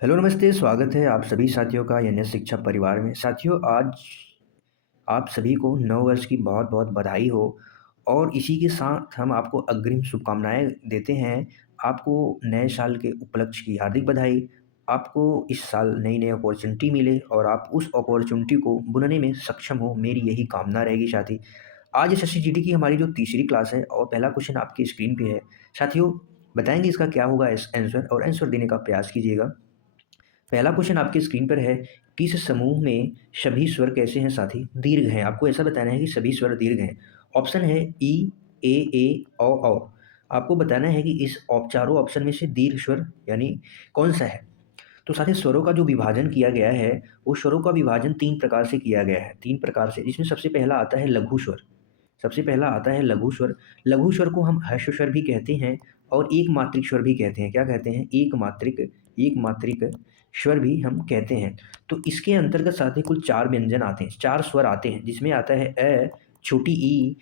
Hello नमस्ते, स्वागत है आप सभी साथियों का एनएस शिक्षा परिवार में। साथियों, आज आप सभी को नव वर्ष की बहुत-बहुत बधाई हो और इसी के साथ हम आपको अग्रिम शुभकामनाएँ देते हैं। आपको नए साल के उपलक्ष्य की हार्दिक बधाई। आपको इस साल नई-नई अपॉर्च्युनिटी मिले और आप उस अपॉर्च्युनिटी को बुनने में सक्षम हो, मेरी यही कामना रहेगी साथी। आज एसएससीजीडी की हमारी जो तीसरी क्लास है और पहला क्वेश्चन आपकी स्क्रीन पे है। साथियों, बताएँगे इसका क्या होगा आंसर और आंसर देने का प्रयास कीजिएगा। पहला क्वेश्चन आपकी स्क्रीन पर है, किस समूह में सभी स्वर कैसे हैं साथी? दीर्घ हैं। आपको ऐसा बताना है कि सभी स्वर दीर्घ हैं। ऑप्शन है ई, ए, औ। आपको बताना है कि इस चारों ऑप्शन में से दीर्घ स्वर यानी कौन-सा है? तो साथी, स्वरों का जो विभाजन किया गया है, वो स्वरों का विभाजन 3 प्रकार से किया गया है। 3 प्रकार से, जिसमें सबसे पहला आता है लघु स्वर। सबसे पहला आता है लघु स्वर। लघु स्वर को हम ह्रस्व स्वर भी कहते हैं और एक मात्रिक स्वर भी कहते हैं। क्या कहते हैं? एक मात्रिक स्वर भी हम कहते हैं। तो इसके अंतर्गत साथी कुल 4 व्यंजन आते हैं, 4 स्वर आते हैं, जिसमें आता है छोटी ई,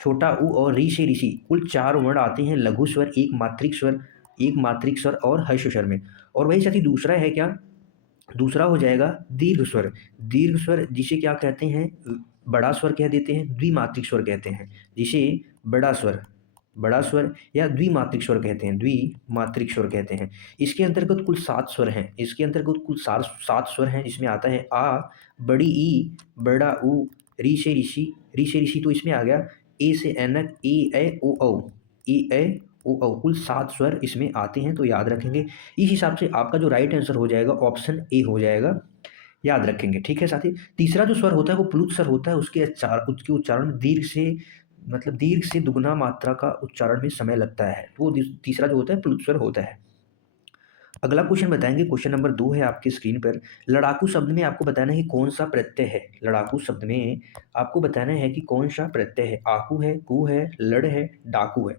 छोटा ऊ और री से ऋषि। कुल 4 वर्ण आते हैं लघु स्वर, एक मात्रिक स्वर और ह्रस्व स्वर में। और वही साथी दूसरा है क्या? दूसरा हो जाएगा दीर्घ स्वर। दीर्घ स्वर जिसे क्या कहते हैं? बड़ा स्वर कह देते हैं, द्विमात्रिक स्वर कहते हैं, जिसे बड़ा स्वर बड़ा स्वर या द्विमात्रिक स्वर कहते हैं, द्विमात्रिक स्वर कहते हैं। इसके अंतर्गत कुल 7 स्वर हैं। इसके अंतर्गत कुल 7 स्वर हैं, जिसमें आता है आ, बड़ी ई, बड़ा ऊ, री से ऋषि तो इसमें आ गया, ए से ऐनक, ए ऐ ओ औ। कुल 7 स्वर इसमें आते हैं, तो याद रखेंगे। इस हिसाब से आपका जो राइट आंसर हो जाएगा ऑप्शन ए हो जाएगा, याद रखेंगे। ठीक है साथी। तीसरा जो स्वर होता है वो प्लुत स्वर होता है। उसके उच्चारण में दीर्घ से दुगुना मात्रा का उच्चारण में समय लगता है। तो वो तीसरा जो होता है प्लुत स्वर होता है। अगला क्वेश्चन बताएंगे, क्वेश्चन नंबर 2 है आपकी स्क्रीन पर। लड़ाकू शब्द में आपको बताना है कि कौन सा प्रत्यय है। लड़ाकू शब्द में आपको बताना है कि कौन सा प्रत्यय है। आकू है, कू है, लड़ है, डाकू है।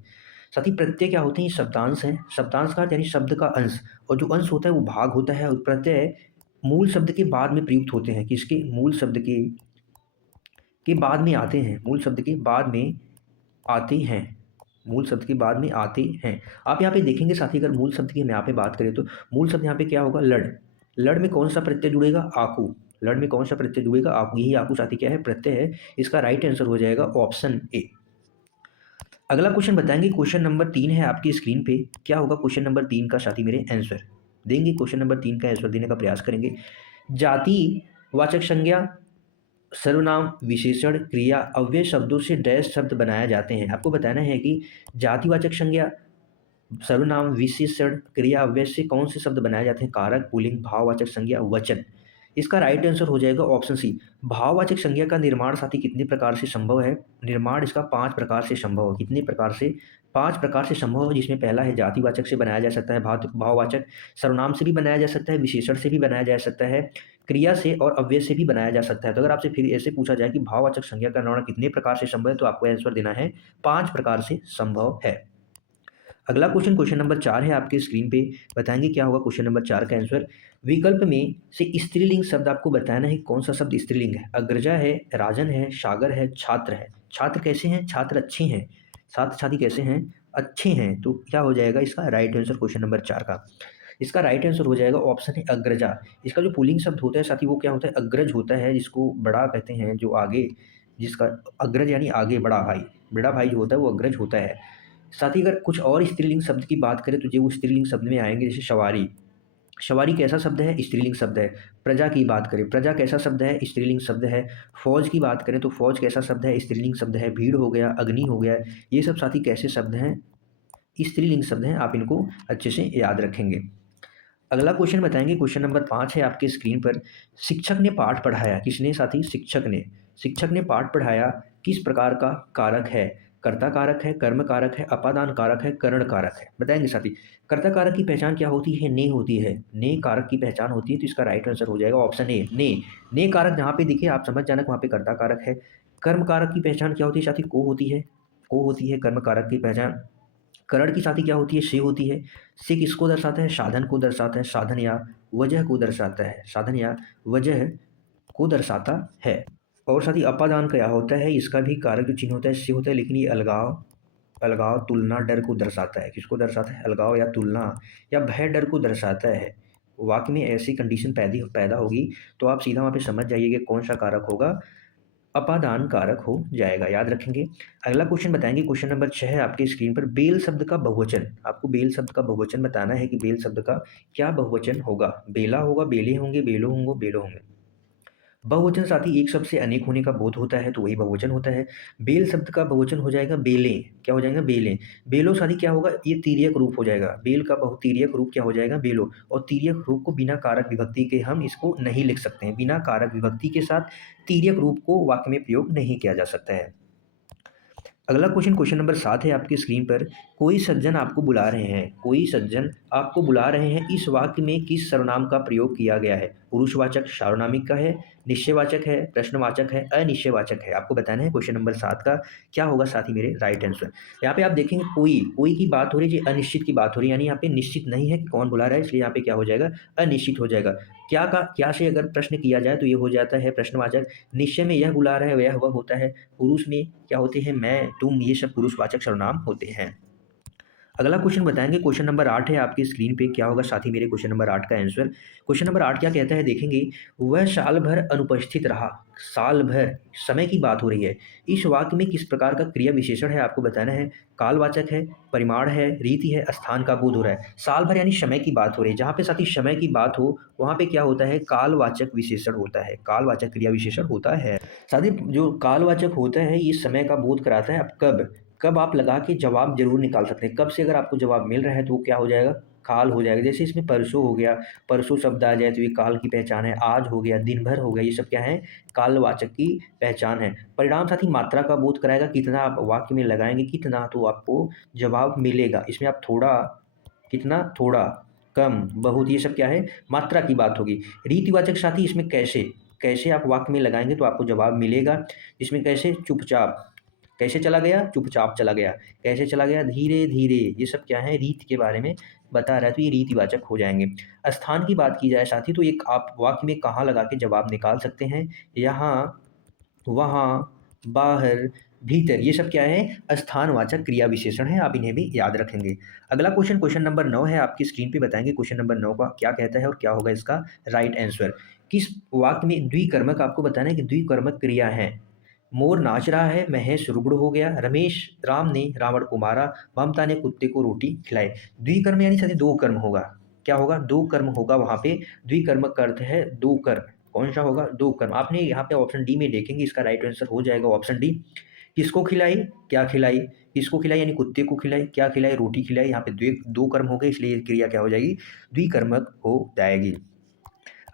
साथ ही प्रत्यय क्या होते हैं? शब्दांश हैं। शब्दांश का अर्थ यानी शब्द का अंश, और जो अंश होता है वो भाग होता है। और प्रत्यय मूल शब्द के बाद में प्रयुक्त होते हैं। किसके? मूल शब्द के बाद में आते हैं। मूल शब्द के बाद में आते हैं। मूल शब्द के बाद में आते हैं। आप यहाँ पे देखेंगे साथी, अगर मूल शब्द की हम यहाँ पे बात करें तो मूल शब्द यहाँ पे क्या होगा? लड़। लड़ में कौन सा प्रत्यय जुड़ेगा? आकू। लड़ में कौन सा प्रत्यय जुड़ेगा? आकू। यही आकू साथी क्या है? प्रत्यय है। इसका राइट आंसर हो जाएगा ऑप्शन ए। अगला क्वेश्चन बताएंगे, क्वेश्चन नंबर 3 है आपकी स्क्रीन पे। क्या होगा क्वेश्चन नंबर 3 का साथी? मेरे आंसर देंगे। क्वेश्चन नंबर 3 का आंसर देने का प्रयास करेंगे। जाति वाचक संज्ञा, सर्वनाम, विशेषण, क्रिया, अव्यय शब्दों से डैश शब्द बनाए जाते हैं। आपको बताना है कि जातिवाचक संज्ञा, सर्वनाम, विशेषण, क्रिया, अव्यय से कौन से शब्द बनाए जाते हैं? कारक, पुल्लिंग, भाववाचक संज्ञा, वचन। इसका राइट आंसर हो जाएगा ऑप्शन सी। भाववाचक संज्ञा का निर्माण साथी कितने प्रकार से संभव है? निर्माण इसका 5 प्रकार से संभव है। कितने प्रकार से? 5 प्रकार से संभव है, जिसमें पहला है जातिवाचक से बनाया जा सकता है भाववाचक, सर्वनाम से भी बनाया जा सकता है, विशेषण से भी बनाया जा सकता है, क्रिया से और अव्यय से भी बनाया जा सकता है। तो अगर आपसे फिर ऐसे पूछा जाए कि भाववाचक संज्ञा का निर्माण कितने प्रकार से संभव है, तो आपको आंसर देना है 5 प्रकार से संभव है। अगला क्वेश्चन, क्वेश्चन नंबर 4 है आपके स्क्रीन पे। बताएंगे क्या होगा क्वेश्चन नंबर 4 का आंसर। विकल्प में से स्त्रीलिंग शब्द आपको बताना है, कौन सा शब्द स्त्रीलिंग है? अग्रजा है, राजन है, सागर है, छात्र है। छात्र कैसे हैं? छात्र अच्छे हैं। छात्र छात्री कैसे हैं? अच्छे हैं। तो क्या हो जाएगा इसका राइट आंसर क्वेश्चन नंबर 4 का? इसका राइट आंसर हो जाएगा ऑप्शन है अग्रजा। इसका जो पुल्लिंग शब्द होता है साथी, वो क्या होता है? अग्रज होता है, जिसको बड़ा कहते हैं, जो आगे, जिसका अग्रज यानी आगे, बड़ा भाई। बड़ा भाई जो होता है वो अग्रज होता है। साथ ही अगर कुछ और स्त्रीलिंग शब्द की बात करें तो जो वो स्त्रीलिंग शब्द में आएंगे, जैसे सवारी। सवारी कैसा शब्द है? स्त्रीलिंग शब्द है। प्रजा की बात करें, प्रजा कैसा शब्द है? स्त्रीलिंग शब्द है। फौज की बात करें तो फौज कैसा शब्द है? स्त्रीलिंग शब्द है। भीड़ हो गया, अग्नि हो गया, ये सब साथी कैसे शब्द हैं? स्त्रीलिंग शब्द हैं। आप इनको अच्छे से याद रखेंगे। अगला क्वेश्चन बताएंगे, क्वेश्चन नंबर 5 है आपके स्क्रीन पर। शिक्षक ने पाठ पढ़ाया। किसने साथी? शिक्षक ने। शिक्षक ने पाठ पढ़ाया किस प्रकार का कारक है? कर्ता कारक है, कर्म कारक है, अपादान कारक है, करण कारक है। बताएंगे साथी। कर्ता कारक की पहचान क्या होती है? ने होती है। ने कारक की पहचान होती है, तो इसका राइट आंसर हो जाएगा ऑप्शन ए, ने। ने कारक जहाँ पे दिखे आप समझ जाना वहाँ पे कर्ता कारक है। कर्म कारक की पहचान क्या होती है साथी? को होती है। को होती है कर्म कारक की पहचान। करण की साथी क्या होती है? से होती है। से किसको दर्शाता है? साधन को दर्शाता है। साधन या वजह को दर्शाता है। साधन या वजह को दर्शाता है। और साथ ही अपादान क्या होता है? इसका भी कारक जो चिन्ह होता है से होता है, लेकिन ये अलगाव, तुलना, डर को दर्शाता है। किसको दर्शाता है? अलगाव या तुलना या भय, डर को दर्शाता है। वाक्य में ऐसी कंडीशन पैदा होगी तो आप सीधा वहाँ पे समझ जाइए कि कौन सा कारक होगा, अपादान कारक हो जाएगा, याद रखेंगे। अगला क्वेश्चन बताएंगे, क्वेश्चन नंबर 6 है आपके स्क्रीन पर, बेल शब्द का बहुवचन। आपको बेल शब्द का बहुवचन बताना है कि बेल शब्द का क्या बहुवचन होगा। बेला होगा, बेले होंगे, बेलो होंगे, बेलो होंगे। बहुवचन साथी एक शब्द से अनेक होने का बोध होता है तो वही बहुवचन होता है। बेल शब्द का बहुवचन हो जाएगा बेलें। क्या हो जाएगा? बेलें। बेलो साथी क्या होगा? ये तिर्यक रूप हो जाएगा। बेल का बहुतिर्यक रूप क्या हो जाएगा? बेलो। और तिर्यक रूप को बिना कारक विभक्ति के हम इसको नहीं लिख सकते हैं। बिना कारक विभक्ति के साथ तिर्यक रूप को वाक्य में प्रयोग नहीं किया जा सकता है। अगला क्वेश्चन, क्वेश्चन नंबर 7 है आपकी स्क्रीन पर, कोई सज्जन आपको बुला रहे हैं। कोई सज्जन आपको बुला रहे हैं, इस वाक्य में किस सर्वनाम का प्रयोग किया गया है? पुरुषवाचक सार्वनामिक का है, निश्चयवाचक है, प्रश्नवाचक है, अनिश्चयवाचक है। आपको बताना है क्वेश्चन नंबर 7 का क्या होगा साथी मेरे राइट आंसर। यहाँ पे आप देखेंगे कोई की बात हो रही है, अनिश्चित की बात हो रही है, यानी यहाँ पे निश्चित नहीं है कि कौन बुला रहा है, इसलिए यहाँ पे क्या हो जाएगा? अनिश्चित हो जाएगा। क्या से अगर प्रश्न किया जाए तो ये हो जाता है प्रश्नवाचक। निश्चय में यह बुला रहा है, वह होता है। पुरुष में क्या होते हैं? मैं, तुम, ये सब पुरुषवाचक सर्वनाम होते हैं। अगला क्वेश्चन बताएंगे, क्वेश्चन नंबर 8 है आपकी स्क्रीन पे, क्या होगा साथी मेरे क्वेश्चन नंबर 8 का आंसर। क्वेश्चन नंबर 8 क्या कहता है देखेंगे, वह साल भर अनुपस्थित रहा। साल भर, समय की बात हो रही है। इस वाक्य में किस प्रकार का क्रिया विशेषण है आपको बताना है। कालवाचक है, परिमाण है, रीति है, स्थान का बोध हो रहा है। साल भर यानी समय की बात हो रही है। जहाँ पे साथी समय की बात हो वहाँ पे क्या होता है? कालवाचक विशेषण होता है, कालवाचक क्रिया विशेषण होता है। साथी जो कालवाचक होता है ये समय का बोध कराता है। अब कब आप लगा के जवाब जरूर निकाल सकते हैं। कब से अगर आपको जवाब मिल रहा है तो वो क्या हो जाएगा? काल हो जाएगा। जैसे इसमें परसों हो गया, परसों शब्द आ जाए तो ये काल की पहचान है। आज हो गया, दिन भर हो गया, ये सब क्या है? कालवाचक की पहचान है। परिणाम साथी मात्रा का बोध कराएगा। कितना आप वाक्य में लगाएंगे, कितना तो आपको जवाब मिलेगा। इसमें आप थोड़ा, कितना, थोड़ा, कम, बहुत, ये सब क्या है? मात्रा की बात होगी। रीतिवाचक साथी इसमें कैसे आप वाक्य में लगाएंगे तो आपको जवाब मिलेगा। इसमें कैसे? चुपचाप। कैसे चला गया? चुपचाप चला गया। कैसे चला गया? धीरे धीरे। ये सब क्या है? रीत के बारे में बता रहा है तो ये रीतिवाचक हो जाएंगे। स्थान की बात की जाए साथी तो एक आप वाक्य में कहाँ लगा के जवाब निकाल सकते हैं? यहाँ, वहाँ, बाहर, भीतर, ये सब क्या है? स्थानवाचक क्रिया विशेषण है। आप इन्हें भी याद रखेंगे। अगला क्वेश्चन, क्वेश्चन नंबर 9 है आपकी स्क्रीन पे, बताएंगे क्वेश्चन नंबर 9 का क्या कहता है और क्या होगा इसका राइट आंसर। किस वाक्य में द्विकर्मक, आपको बताना है कि द्विकर्मक क्रिया है। मोर नाच रहा है, महेश रुग्ण हो गया, राम ने रावण को मारा, ममता ने कुत्ते को रोटी खिलाई। द्विकर्म यानी साथी दो कर्म होगा। क्या होगा? दो कर्म होगा वहां पे। द्विकर्मक का अर्थ है दो कर्म। कौन सा होगा? दो कर्म। आपने यहाँ पे ऑप्शन डी में देखेंगे, इसका राइट आंसर हो जाएगा ऑप्शन डी। किसको खिलाई? क्या खिलाई? किसको खिलाई यानी कुत्ते को खिलाई। क्या खिलाई? रोटी खिलाई। यहाँ पे दो कर्म हो गए, इसलिए क्रिया क्या हो जाएगी? द्विकर्मक हो जाएगी।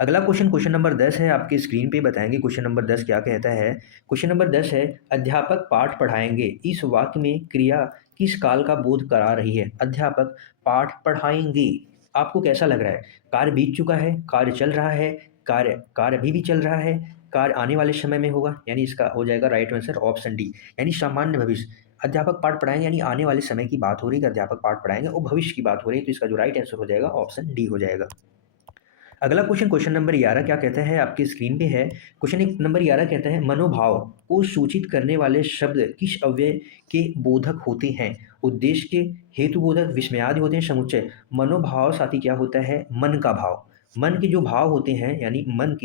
अगला क्वेश्चन, क्वेश्चन नंबर 10 है आपकी स्क्रीन पे, बताएंगे क्वेश्चन नंबर 10 क्या कहता है। क्वेश्चन नंबर 10 है, अध्यापक पाठ पढ़ाएंगे, इस वाक्य में क्रिया किस काल का बोध करा रही है? अध्यापक पाठ पढ़ाएंगे। आपको कैसा लग रहा है? कार्य बीत चुका है, कार्य चल रहा है, कार्य कार्य अभी भी चल रहा है, कार्य आने वाले समय में होगा, यानी इसका हो जाएगा राइट आंसर ऑप्शन डी, यानी सामान्य भविष्य। अध्यापक पाठ पढ़ाएंगे यानी आने वाले समय की बात हो रही है कि अध्यापक पाठ पढ़ाएंगे, और भविष्य की बात हो रही है, तो इसका जो राइट आंसर हो जाएगा ऑप्शन डी हो जाएगा। अगला क्वेश्चन, क्वेश्चन नंबर 11 क्या कहता है आपकी स्क्रीन पे है। क्वेश्चन नंबर 11 कहता है, मनोभाव को सूचित करने वाले शब्द किस अव्यय के बोधक होते हैं? उद्देश्य के, हेतु बोधक, विस्मयादि होते हैं, समुच्चय। मनोभाव साथी क्या होता है? मन का भाव। मन के जो भाव होते हैं, यानी मन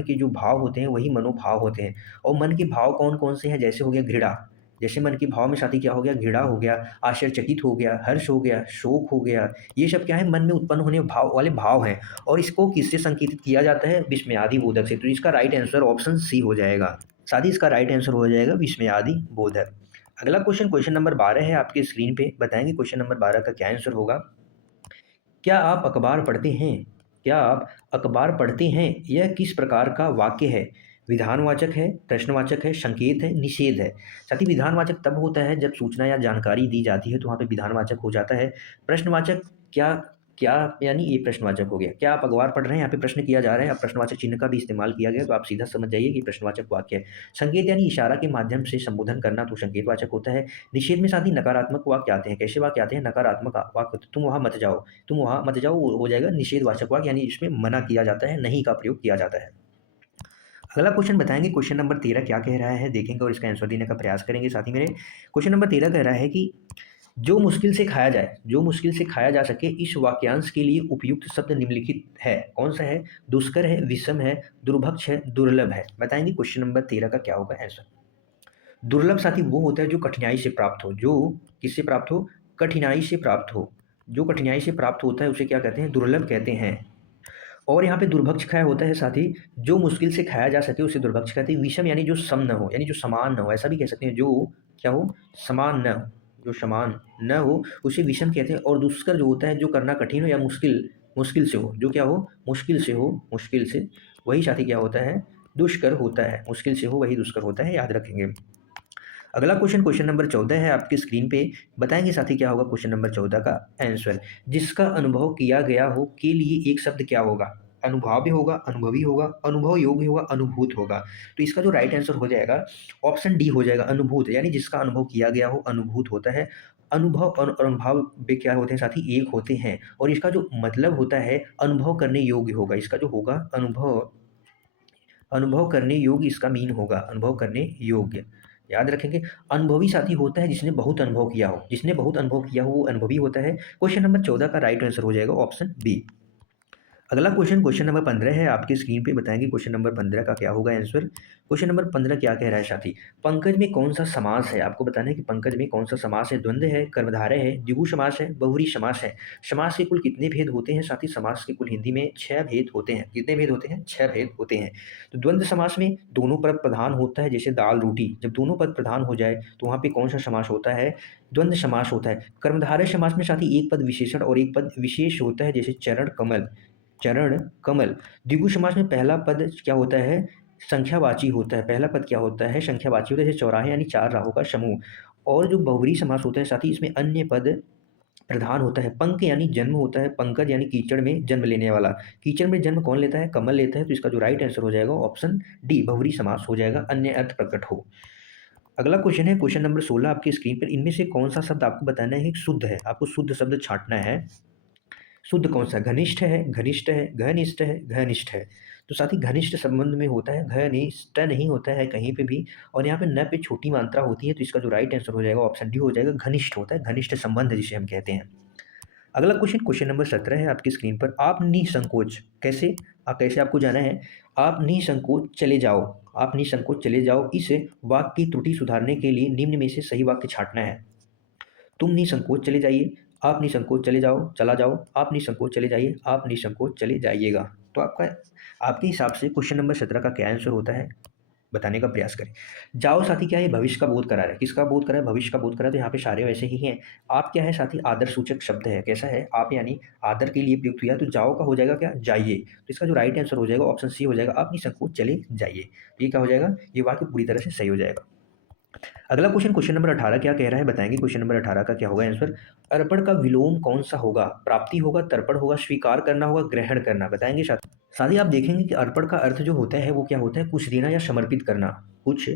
के जो भाव होते हैं वही मनोभाव होते हैं। और मन के भाव कौन कौन से हैं? जैसे हो गया घृणा। जैसे मन के भाव में साथी क्या हो गया? घृणा हो गया, आश्चर्यचकित हो गया, हर्ष हो गया, शोक हो गया। ये सब क्या है? मन में उत्पन्न होने भाव वाले भाव हैं। और इसको किससे संकेतित किया जाता है? विस्मयादि बोधक से। तो इसका राइट आंसर ऑप्शन सी हो जाएगा। साथ ही इसका राइट आंसर हो जाएगा विस्मयादि बोधक। अगला क्वेश्चन, क्वेश्चन नंबर 12 है आपके स्क्रीन पे, बताएंगे क्वेश्चन नंबर 12 का क्या आंसर होगा। क्या आप अखबार पढ़ते हैं? क्या आप अखबार पढ़ते हैं? यह किस प्रकार का वाक्य है? विधानवाचक है, प्रश्नवाचक है, संकेत है, निषेध है। साथ ही विधानवाचक तब होता है जब सूचना या जानकारी दी जाती है तो वहाँ पे विधानवाचक हो जाता है। प्रश्नवाचक क्या, क्या यानी ये प्रश्नवाचक हो गया। क्या आप अखबार पढ़ रहे हैं? यहाँ पे प्रश्न किया जा रहा है, अब प्रश्नवाचक चिन्ह का भी इस्तेमाल किया गया, तो आप सीधा समझ जाइए कि प्रश्नवाचक वाक्य है। संकेत यानी इशारा के माध्यम से संबोधन करना, तो संकेतवाचक होता है। निषेध में साथ ही नकारात्मक वाक्य आते हैं। कैसे वाक्य आते हैं? नकारात्मक वाक्य। तुम वहाँ मत जाओ, तुम वहाँ मत जाओ, हो जाएगा निषेधवाचक वाक्य, यानी इसमें मना किया जाता है, नहीं का प्रयोग किया जाता है। अगला क्वेश्चन बताएंगे, क्वेश्चन नंबर 13 क्या कह रहा है देखेंगे और इसका आंसर देने का प्रयास करेंगे। साथ ही मेरे क्वेश्चन नंबर 13 कह रहा है कि जो मुश्किल से खाया जाए, जो मुश्किल से खाया जा सके, इस वाक्यांश के लिए उपयुक्त शब्द निम्नलिखित है। कौन सा है? दुष्कर है, विषम है, दुर्भक्ष है, दुर्लभ है। बताएंगे क्वेश्चन नंबर 13 का क्या होगा आंसर। दुर्लभ साथी वो होता है जो कठिनाई से प्राप्त हो, जो किससे प्राप्त हो? कठिनाई से प्राप्त हो। जो कठिनाई से प्राप्त होता है उसे क्या कहते हैं? दुर्लभ कहते हैं। और यहाँ पे दुर्भक्ष खाया होता है साथी, जो मुश्किल से खाया जा सके उसे दुर्भक्ष कहते हैं। विषम यानी जो सम न हो, यानी जो समान न हो, ऐसा भी कह सकते हैं, जो क्या हो? समान न हो, जो समान न हो उसे विषम कहते हैं। और दुष्कर जो होता है जो करना कठिन हो या मुश्किल, मुश्किल से हो, जो क्या हो? मुश्किल से हो, मुश्किल से, वही साथी क्या होता है? दुष्कर होता है। मुश्किल से हो वही दुष्कर होता है, याद रखेंगे। अगला क्वेश्चन, क्वेश्चन नंबर 14 है आपकी स्क्रीन पे। बताएंगे साथी क्या होगा क्वेश्चन नंबर 14 का आंसर। जिसका अनुभव किया गया हो के लिए एक शब्द क्या होगा? अनुभाव्य होगा, अनुभवी होगा, अनुभव योग्य होगा, अनुभूत होगा। तो इसका जो राइट आंसर हो जाएगा ऑप्शन डी हो जाएगा, अनुभूत। यानी जिसका अनुभव किया गया हो अनुभूत होता है। अनुभव और अनुभव भी क्या होते हैं साथी? एक होते हैं। और इसका जो मतलब होता है अनुभव करने योग्य होगा। इसका जो होगा अनुभव, अनुभव करने योग्य इसका मीन होगा, अनुभव करने योग्य। याद रखेंगे। अनुभवी साथी होता है जिसने बहुत अनुभव किया हो, जिसने बहुत अनुभव किया हो वो अनुभवी होता है। क्वेश्चन नंबर 14 का राइट आंसर हो जाएगा ऑप्शन बी। अगला क्वेश्चन, क्वेश्चन नंबर 15 है आपकी स्क्रीन पे। बताएंगे क्वेश्चन नंबर 15 का क्या होगा आंसर। क्वेश्चन नंबर 15 क्या कह रहा है साथी? पंकज में कौन सा समास है? आपको बताना है कि पंकज में कौन सा समास है। द्वंद्व है, कर्मधारय है, द्विगु समास है, बहुव्रीहि समास है। समास के कुल कितने भेद होते हैं साथी? समास के कुल हिंदी में 6 भेद होते हैं। कितने भेद होते हैं? 6 भेद होते हैं। तो द्वंद्व समास में दोनों पद प्रधान होता है, जैसे दाल रोटी। जब दोनों पद प्रधान हो जाए तो वहाँ पे कौन सा समास होता है? द्वंद्व समास होता है। कर्मधारय समास में साथी एक पद विशेषण और एक पद विशेष होता है, जैसे चरण कमल, चरण कमल। द्विगु समास में पहला पद क्या होता है? संख्यावाची होता है। पहला पद क्या होता है? संख्यावाची होता है, जैसे चौराहे यानी 4 राहों का समूह। और जो बहुव्रीहि समास होता है साथी इसमें अन्य पद प्रधान होता है। पंक यानी जन्म होता है, पंकज यानी कीचड़ में जन्म लेने वाला। कीचड़ में जन्म कौन लेता है? कमल लेता है। तो इसका जो राइट आंसर हो जाएगा ऑप्शन डी, बहुव्रीहि समास हो जाएगा, अन्य अर्थ प्रकट हो। अगला क्वेश्चन है क्वेश्चन नंबर 16 आपकी स्क्रीन पर। इनमें से कौन सा शब्द आपको बताना है कि शुद्ध है? आपको शुद्ध शब्द छांटना है। शुद्ध कौन सा? घनिष्ठ है, घनिष्ठ है, घनिष्ठ है, घनिष्ठ है। तो साथ ही घनिष्ठ संबंध में होता है, घनिष्ठ नहीं होता है कहीं पे भी। और यहाँ पे न पे छोटी मात्रा होती है। तो इसका जो राइट आंसर हो जाएगा ऑप्शन डी हो जाएगा, घनिष्ठ होता है, घनिष्ठ संबंध जिसे हम कहते हैं। अगला क्वेश्चन, क्वेश्चन नंबर 17 है आपकी स्क्रीन पर। आप निसंकोच कैसे, कैसे आपको जाना है? आप निसंकोच चले जाओ, आप निसंकोच चले जाओ। इस वाक्य की त्रुटि सुधारने के लिए निम्न में से सही वाक्य छांटना है। तुम निसंकोच चले जाइए, आप निसंकोच चले जाओ, चला जाओ, आप निसंकोच चले जाइए, आप निसंकोच चले जाइएगा। तो आपका, आपके हिसाब से क्वेश्चन नंबर 17 का क्या आंसर होता है? बताने का प्रयास करें। जाओ साथी क्या है? भविष्य का बोध करा रहा है। किसका बोध करा है? भविष्य का बोध करा है। तो यहाँ पे सारे वैसे ही हैं। आप क्या है साथी? आदर सूचक शब्द है। कैसा है? आप यानी आदर के लिए प्रयुक्त हुआ। तो जाओ का हो जाएगा क्या? जाइए। तो इसका जो राइट आंसर हो जाएगा ऑप्शन सी हो जाएगा, आप निसंकोच चले जाइए। ये क्या हो जाएगा? ये वाक्य पूरी तरह से सही हो जाएगा। अगला क्वेश्चन, क्वेश्चन नंबर 18 क्या कह रहा है? बताएंगे क्वेश्चन नंबर 18 का क्या होगा आंसर। अर्पण का विलोम कौन सा होगा? प्राप्ति होगा, तर्पण होगा, स्वीकार करना होगा, ग्रहण करना। बताएंगे साथ साथ ही आप देखेंगे कि अर्पण का अर्थ जो होता है वो क्या होता है? कुछ देना या समर्पित करना। कुछ,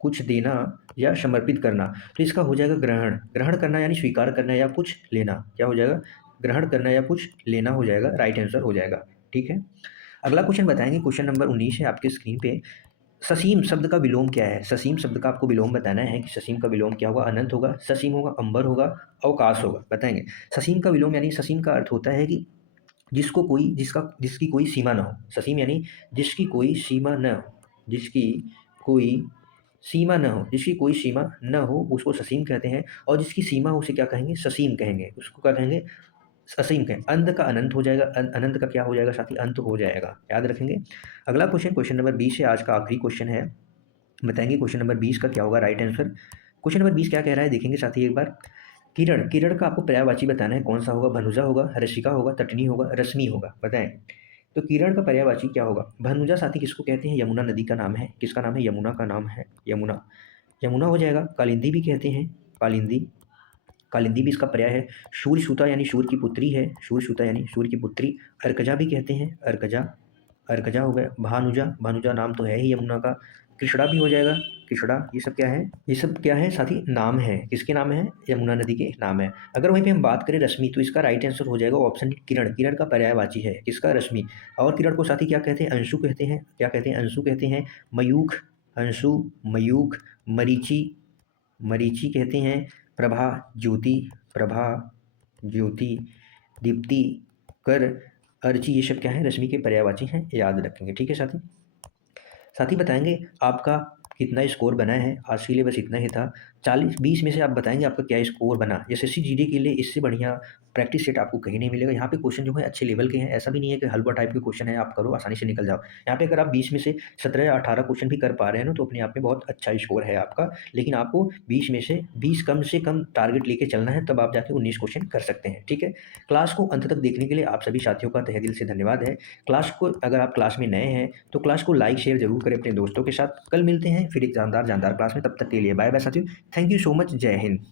कुछ देना या समर्पित करना। तो इसका हो जाएगा ग्रहण। ग्रहण करना यानी स्वीकार करना या कुछ लेना। क्या हो जाएगा? ग्रहण करना या कुछ लेना हो जाएगा, राइट आंसर हो जाएगा। ठीक है। अगला क्वेश्चन बताएंगे क्वेश्चन नंबर 19 है आपके स्क्रीन पे। ससीम शब्द का विलोम क्या है? ससीम शब्द का आपको विलोम बताना है कि ससीम का विलोम क्या होगा? अनंत होगा, ससीम होगा, अंबर होगा, अवकाश होगा। बताएंगे। ससीम का विलोम यानी ससीम का अर्थ होता है कि जिसको कोई, जिसकी कोई सीमा ना हो। ससीम यानी जिसकी कोई सीमा न हो, जिसकी कोई सीमा न हो, जिसकी कोई सीमा न हो उसको ससीम कहते हैं। और जिसकी सीमा हो उसे क्या कहेंगे? ससीम कहेंगे। उसको क्या कहेंगे? असीम कहें। अंत का अनंत हो जाएगा, अनंत का क्या हो जाएगा साथी? अंत हो जाएगा। याद रखेंगे। अगला क्वेश्चन, क्वेश्चन नंबर 20 है, आज का आखिरी क्वेश्चन है। बताएंगे क्वेश्चन नंबर 20 का क्या होगा राइट आंसर। क्वेश्चन नंबर 20 क्या कह रहा है देखेंगे साथी एक बार। किरण, किरण का आपको पर्यायवाची बताना है। कौन सा होगा? भनुजा होगा, रसिका होगा, तटनी होगा, रश्मि होगा। बताएं। तो किरण का पर्यायवाची क्या होगा? भनुजा साथी किसको कहते हैं? यमुना नदी का नाम है। किसका नाम है? यमुना का नाम है, यमुना। यमुना हो जाएगा। कालिंदी भी कहते हैं, कालिंदी, कालिंदी भी इसका पर्याय है। सूर्यसुता यानी सूर्य की पुत्री है, सूर्यसुता यानी सूर्य की पुत्री। अर्कजा भी कहते हैं, अर्कजा, अर्कजा हो गया। भानुजा, भानुजा नाम तो है ही यमुना का। कृष्णा भी हो जाएगा, कृष्णा। ये सब क्या है? ये सब क्या है साथी? नाम है। किसके नाम है? यमुना नदी के नाम है। अगर वहीं पे हम बात करें रश्मि, तो इसका राइट आंसर हो जाएगा ऑप्शन किरण। किरण का पर्यायवाची है किसका? रश्मि। और किरण को साथी क्या कहते हैं? अंशु कहते हैं। क्या कहते हैं? अंशु कहते हैं। मयूख, अंशु, मयूख, मरीचि, मरीचि कहते हैं। प्रभा, ज्योति, प्रभा, ज्योति, दीप्ति, कर, अर्ची, ये सब क्या है, रश्मि के पर्यायवाची हैं, याद रखेंगे। ठीक है साथी। साथी बताएंगे आपका कितना स्कोर बना है। आज के लिए बस इतना ही था। 40-20 में से आप बताएंगे आपका क्या स्कोर बना। एसएससी जीडी के लिए इससे बढ़िया प्रैक्टिस सेट आपको कहीं नहीं मिलेगा। यहाँ पे क्वेश्चन जो है अच्छे लेवल के हैं, ऐसा भी नहीं है कि हलवा टाइप के क्वेश्चन है आप करो आसानी से निकल जाओ। यहाँ पे अगर आप 20 में से 17 या 18 क्वेश्चन भी कर पा रहे हैं ना, तो अपने आप में बहुत अच्छा स्कोर है आपका। लेकिन आपको 20 में से 20 कम से कम टारगेट लेके चलना है, तब आप जाके 19 क्वेश्चन कर सकते हैं। ठीक है। क्लास को अंत तक देखने के लिए आप सभी साथियों का तहे दिल से धन्यवाद है। क्लास को, अगर आप क्लास में नए हैं तो क्लास को लाइक शेयर जरूर करें अपने दोस्तों के साथ। कल मिलते हैं फिर एक जानदार जानदार क्लास में, तब तक के लिए बाय बाय साथियों। Thank you so much. जय हिंद।